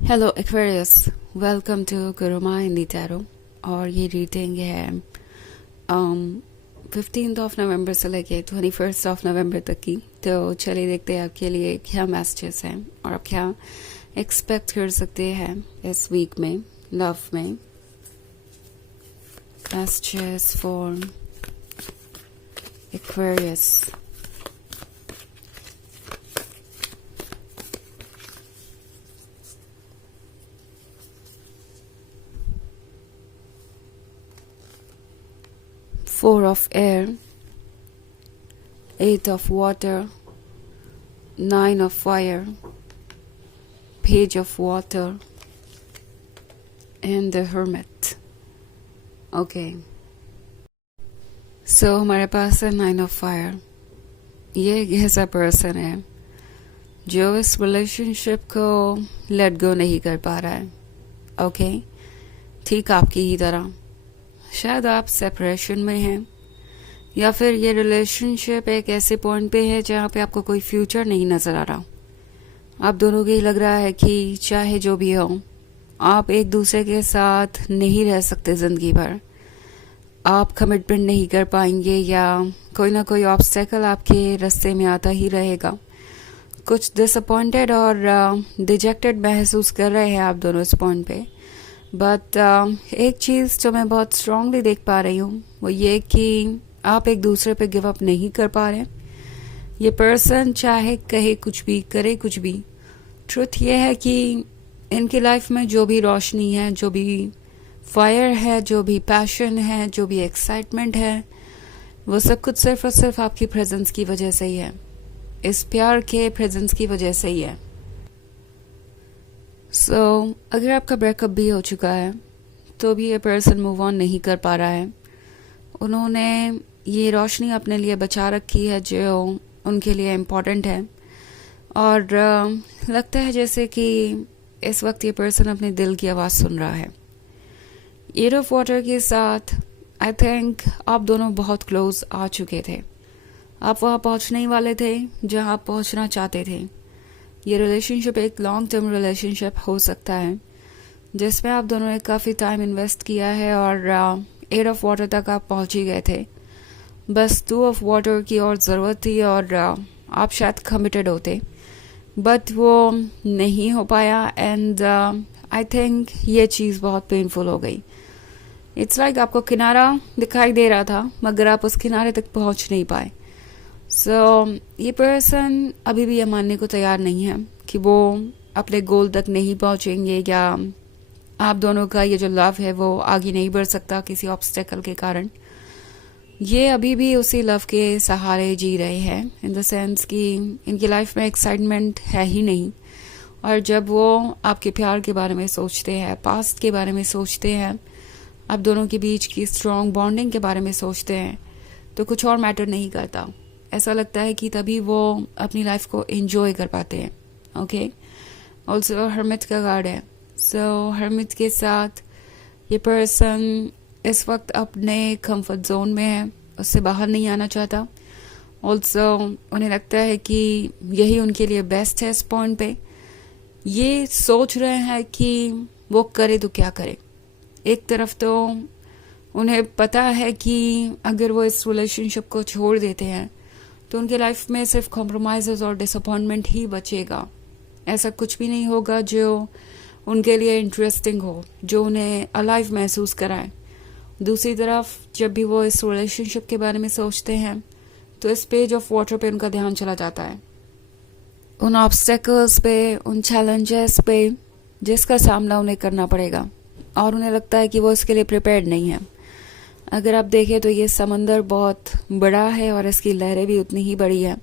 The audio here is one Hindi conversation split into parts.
Hello Aquarius, welcome to Gurumaa Hindi tarot. और ये रीडिंग है 15 नवंबर से लेके 21 नवंबर तक की। तो चलिए देखते हैं आपके लिए क्या मैसेजेस हैं और आप क्या एक्सपेक्ट कर सकते हैं इस वीक में लव में। Messages for Aquarius. Four of air, 8 of water, 9 of fire, page of water, and the hermit. Okay. So हमारे पास है 9 of fire। ये एक ऐसा पर्सन है जो इस रिलेशनशिप को लेट गो नहीं कर पा रहा है। ओके, ठीक आपकी ही तरह शायद आप सेपरेशन में हैं या फिर ये रिलेशनशिप एक ऐसे पॉइंट पे है जहाँ पे आपको कोई फ्यूचर नहीं नज़र आ रहा। आप दोनों को ही लग रहा है कि चाहे जो भी हो आप एक दूसरे के साथ नहीं रह सकते ज़िंदगी भर। आप कमिटमेंट नहीं कर पाएंगे या कोई ना कोई ऑब्स्टेकल आपके रास्ते में आता ही रहेगा। कुछ डिसअपॉइंटेड और डिजेक्टेड महसूस कर रहे हैं आप दोनों इस पॉइंट पे। बट एक चीज़ जो मैं बहुत स्ट्रांगली देख पा रही हूँ वो ये कि आप एक दूसरे पे गिव अप नहीं कर पा रहे। ये पर्सन चाहे कहे कुछ भी करे कुछ भी, ट्रुथ ये है कि इनकी लाइफ में जो भी रोशनी है, जो भी फायर है, जो भी पैशन है, जो भी एक्साइटमेंट है, वो सब कुछ सिर्फ और सिर्फ आपकी प्रेजेंस की वजह से ही है। इस प्यार के प्रेजेंस की वजह से ही है। अगर आपका ब्रेकअप भी हो चुका है तो भी ये पर्सन मूव ऑन नहीं कर पा रहा है। उन्होंने ये रोशनी अपने लिए बचा रखी है जो उनके लिए इम्पोर्टेंट है। और लगता है जैसे कि इस वक्त ये पर्सन अपने दिल की आवाज़ सुन रहा है। एट ऑफ वाटर के साथ आई थिंक आप दोनों बहुत क्लोज आ चुके थे। आप वहाँ पहुँचने ही वाले थे जहाँ आप पहुँचना चाहते थे। ये रिलेशनशिप एक लॉन्ग टर्म रिलेशनशिप हो सकता है जिसमें आप दोनों ने काफ़ी टाइम इन्वेस्ट किया है और एट ऑफ वाटर तक आप पहुंच ही गए थे। बस 2 ऑफ वाटर की और ज़रूरत थी और आप शायद कमिटेड होते, बट वो नहीं हो पाया। एंड आई थिंक ये चीज़ बहुत पेनफुल हो गई। इट्स लाइक आपको किनारा दिखाई दे रहा था मगर आप उस किनारे तक पहुंच नहीं पाए। ये पर्सन अभी भी ये मानने को तैयार नहीं है कि वो अपने गोल तक नहीं पहुंचेंगे या आप दोनों का ये जो लव है वो आगे नहीं बढ़ सकता किसी ऑब्स्टेकल के कारण। ये अभी भी उसी लव के सहारे जी रहे हैं, इन द सेंस कि इनकी लाइफ में एक्साइटमेंट है ही नहीं। और जब वो आपके प्यार के बारे में सोचते हैं, पास्ट के बारे में सोचते हैं, आप दोनों के बीच की स्ट्रॉन्ग बॉन्डिंग के बारे में सोचते हैं, तो कुछ और मैटर नहीं करता। ऐसा लगता है कि तभी वो अपनी लाइफ को एंजॉय कर पाते हैं। ओके, ऑल्सो हर्मिट का कार्ड है। हर्मिट के साथ ये पर्सन इस वक्त अपने कंफर्ट जोन में है, उससे बाहर नहीं आना चाहता। ऑल्सो उन्हें लगता है कि यही उनके लिए बेस्ट है। इस पॉइंट पे ये सोच रहे हैं कि वो करे तो क्या करे। एक तरफ तो उन्हें पता है कि अगर वो इस रिलेशनशिप को छोड़ देते हैं तो उनके लाइफ में सिर्फ कॉम्प्रोमाइज़ और डिसअपॉइंटमेंट ही बचेगा। ऐसा कुछ भी नहीं होगा जो उनके लिए इंटरेस्टिंग हो, जो उन्हें अलाइव महसूस कराए। दूसरी तरफ जब भी वो इस रिलेशनशिप के बारे में सोचते हैं तो इस पेज ऑफ वाटर पे उनका ध्यान चला जाता है, उन ऑब्स्टेकल्स पे, उन चैलेंजेस पे जिसका सामना उन्हें करना पड़ेगा। और उन्हें लगता है कि वो इसके लिए प्रिपेयर्ड नहीं है। अगर आप देखें तो ये समंदर बहुत बड़ा है और इसकी लहरें भी उतनी ही बड़ी है,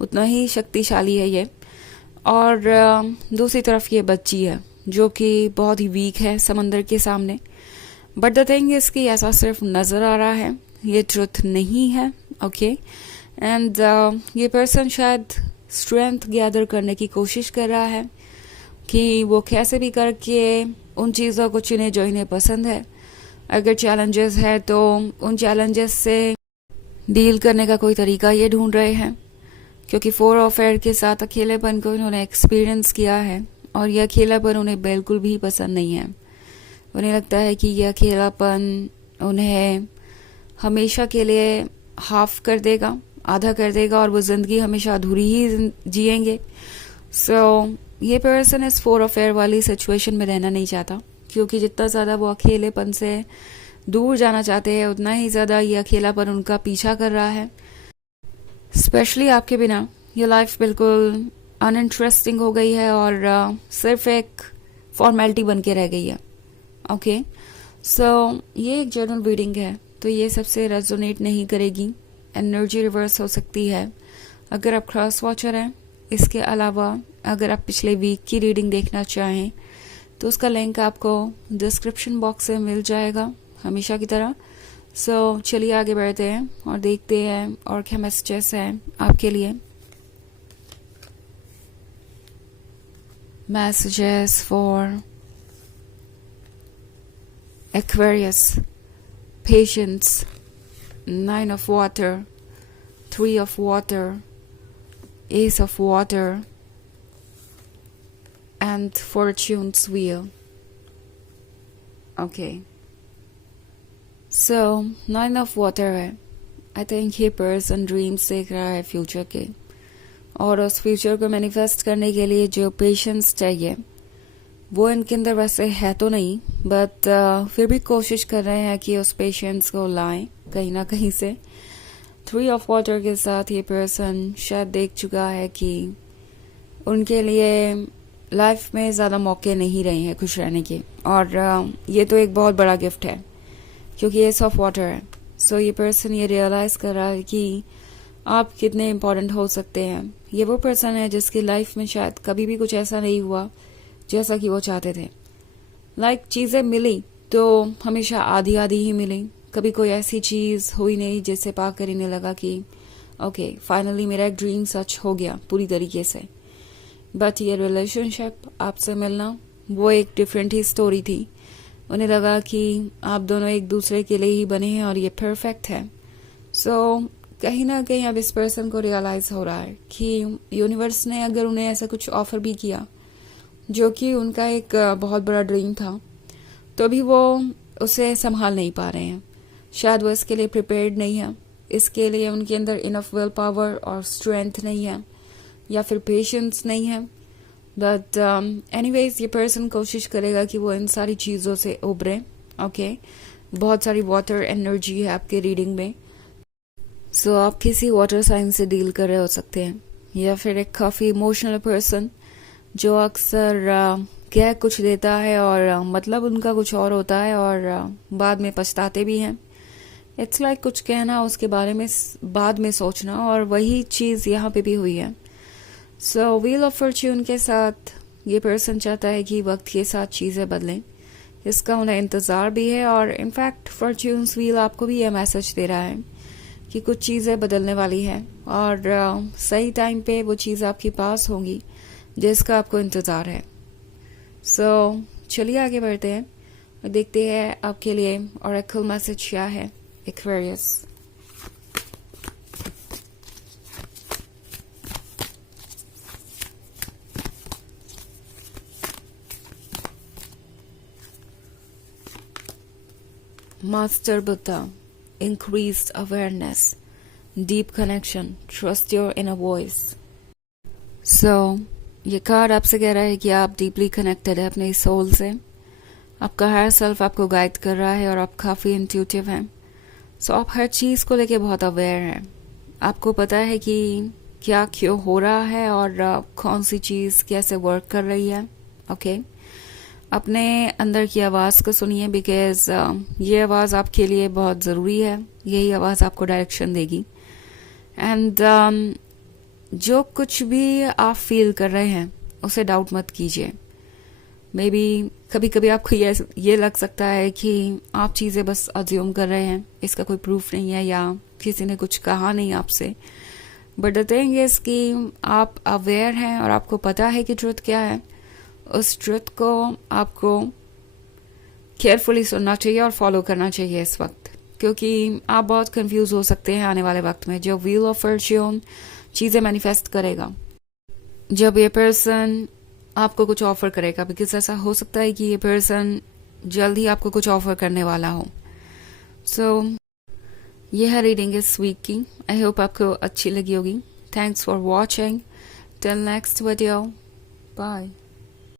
उतना ही शक्तिशाली है ये। और दूसरी तरफ ये बच्ची है जो कि बहुत ही वीक है समंदर के सामने। बट द थिंग इज कि ऐसा सिर्फ नज़र आ रहा है, ये ट्रुथ नहीं है। ओके, एंड ये पर्सन शायद स्ट्रेंथ गैदर करने की कोशिश कर रहा है कि वो कैसे भी करके उन चीज़ों को चुने जो इन्हें पसंद है। अगर चैलेंजेस है तो उन चैलेंजेस से डील करने का कोई तरीका ये ढूंढ रहे हैं, क्योंकि 4 ऑफ एयर के साथ अकेलेपन को इन्होंने एक्सपीरियंस किया है और यह अकेलापन उन्हें बिल्कुल भी पसंद नहीं है। उन्हें लगता है कि यह अकेलापन उन्हें हमेशा के लिए हाफ कर देगा, आधा कर देगा, और वो ज़िंदगी हमेशा अधूरी ही जिएंगे। सो ये पर्सन इस 4 अफेयर वाली सिचुएशन में रहना नहीं चाहता, क्योंकि जितना ज़्यादा वो अकेलेपन से दूर जाना चाहते हैं उतना ही ज़्यादा ये अकेलापन उनका पीछा कर रहा है। स्पेशली आपके बिना ये लाइफ बिल्कुल अनइंटरेस्टिंग हो गई है और सिर्फ एक फॉर्मेलिटी बन के रह गई है। ओके, सो ये एक जनरल रीडिंग है, तो ये सबसे रेजोनेट नहीं करेगी। एनर्जी रिवर्स हो सकती है अगर आप क्रॉस वॉचर हैं। इसके अलावा अगर आप पिछले वीक की रीडिंग देखना चाहें तो उसका लिंक आपको डिस्क्रिप्शन बॉक्स में मिल जाएगा हमेशा की तरह। सो चलिए आगे बढ़ते हैं और देखते हैं और क्या मैसेजेस हैं आपके लिए। Messages for Aquarius, patience, 9 of water, 3 of water, Ace of water, and Fortune's wheel. Okay. So 9 of water है। I think ये पर्सन ड्रीम्स देख रहा है फ्यूचर के, और उस फ्यूचर को मैनिफेस्ट करने के लिए जो पेशेंस चाहिए वो इनके अंदर वैसे है तो नहीं, बट फिर भी कोशिश कर रहे हैं कि उस पेशेंस को लाएं कहीं ना कहीं से। 3 ऑफ वाटर के साथ ये पर्सन शायद देख चुका है कि उनके लिए लाइफ में ज़्यादा मौके नहीं रहे हैं खुश रहने के, और ये तो एक बहुत बड़ा गिफ्ट है क्योंकि ये एस ऑफ वाटर है। सो ये पर्सन ये रियलाइज़ कर रहा है कि आप कितने इम्पोर्टेंट हो सकते हैं। ये वो पर्सन है जिसकी लाइफ में शायद कभी भी कुछ ऐसा नहीं हुआ जैसा कि वो चाहते थे। लाइक चीज़ें मिली तो हमेशा आधी आधी ही मिली, कभी कोई ऐसी चीज़ हुई नहीं जिससे पाकर इन्हें लगा कि ओके फाइनली मेरा एक ड्रीम सच हो गया पूरी तरीके से। बट ये रिलेशनशिप, आपसे मिलना, वो एक डिफरेंट ही स्टोरी थी। उन्हें लगा कि आप दोनों एक दूसरे के लिए ही बने हैं और ये परफेक्ट है। सो कहीं ना कहीं अब इस पर्सन को रियलाइज हो रहा है कि यूनिवर्स ने अगर उन्हें ऐसा कुछ ऑफर भी किया जो कि उनका एक बहुत बड़ा ड्रीम था, तो भी वो उसे संभाल नहीं पा रहे हैं। शायद वो इसके लिए प्रिपेयर्ड नहीं है, इसके लिए उनके अंदर इनफ विल पावर और स्ट्रेंथ नहीं है, या फिर पेशेंस नहीं है। बट एनीवेज ये पर्सन कोशिश करेगा कि वो इन सारी चीज़ों से उभरे। ओके, बहुत सारी वाटर एनर्जी है आपके रीडिंग में। सो आप किसी वाटर साइन से डील कर रहे हो सकते हैं, या फिर एक काफ़ी इमोशनल पर्सन जो अक्सर कह कुछ देता है और मतलब उनका कुछ और होता है और बाद में पछताते भी हैं। इट्स लाइक कुछ कहना उसके बारे में बाद में सोचना, और वही चीज़ यहाँ पे भी हुई है। सो व्हील ऑफ फॉर्च्यून के साथ ये पर्सन चाहता है कि वक्त के साथ चीज़ें बदलें, इसका उन्हें इंतज़ार भी है। और इनफैक्ट फॉर्च्यून्स व्हील आपको भी यह मैसेज दे रहा है कि कुछ चीज़ें बदलने वाली है और सही टाइम पे वो चीज़ आपके पास होंगी जिसका आपको इंतज़ार है। सो चलिए आगे बढ़ते हैं और देखते हैं आपके लिए ऑरेकल मैसेज क्या है Aquarius. Master Buddha, increased awareness, deep connection, trust your inner voice. So ये कार्ड आपसे कह रहा है कि आप डीपली कनेक्टेड है अपने सोल से, आपका हायर सेल्फ आपको गाइड कर रहा है और आप काफ़ी इंट्यूटिव हैं। सो आप हर चीज़ को लेके बहुत अवेयर हैं, आपको पता है कि क्या क्यों हो रहा है और कौन सी चीज़ कैसे वर्क कर रही है। ओके, अपने अंदर की आवाज़ को सुनिए, बिकॉज ये आवाज़ आपके लिए बहुत ज़रूरी है, यही आवाज़ आपको डायरेक्शन देगी। एंड जो कुछ भी आप फील कर रहे हैं उसे डाउट मत कीजिए। मे बी कभी कभी आपको ये लग सकता है कि आप चीज़ें बस अज्यूम कर रहे हैं, इसका कोई प्रूफ नहीं है या किसी ने कुछ कहा नहीं आपसे। बट द थिंग इज कि आप अवेयर हैं और आपको पता है कि ट्रुथ क्या है। उस ट्रुथ को आपको केयरफुली सुनना चाहिए और फॉलो करना चाहिए इस वक्त, क्योंकि आप बहुत कंफ्यूज हो सकते हैं आने वाले वक्त में। जो व्हील ऑफ फॉर्च्यून चीज़ें मैनिफेस्ट करेगा, जब ये पर्सन आपको कुछ ऑफर करेगा, बिकॉज ऐसा हो सकता है कि ये पर्सन जल्द ही आपको कुछ ऑफर करने वाला हो. सो ये है रीडिंग इस वीक की. आई होप आपको अच्छी लगी होगी. Thanks for watching. Till next video. Bye.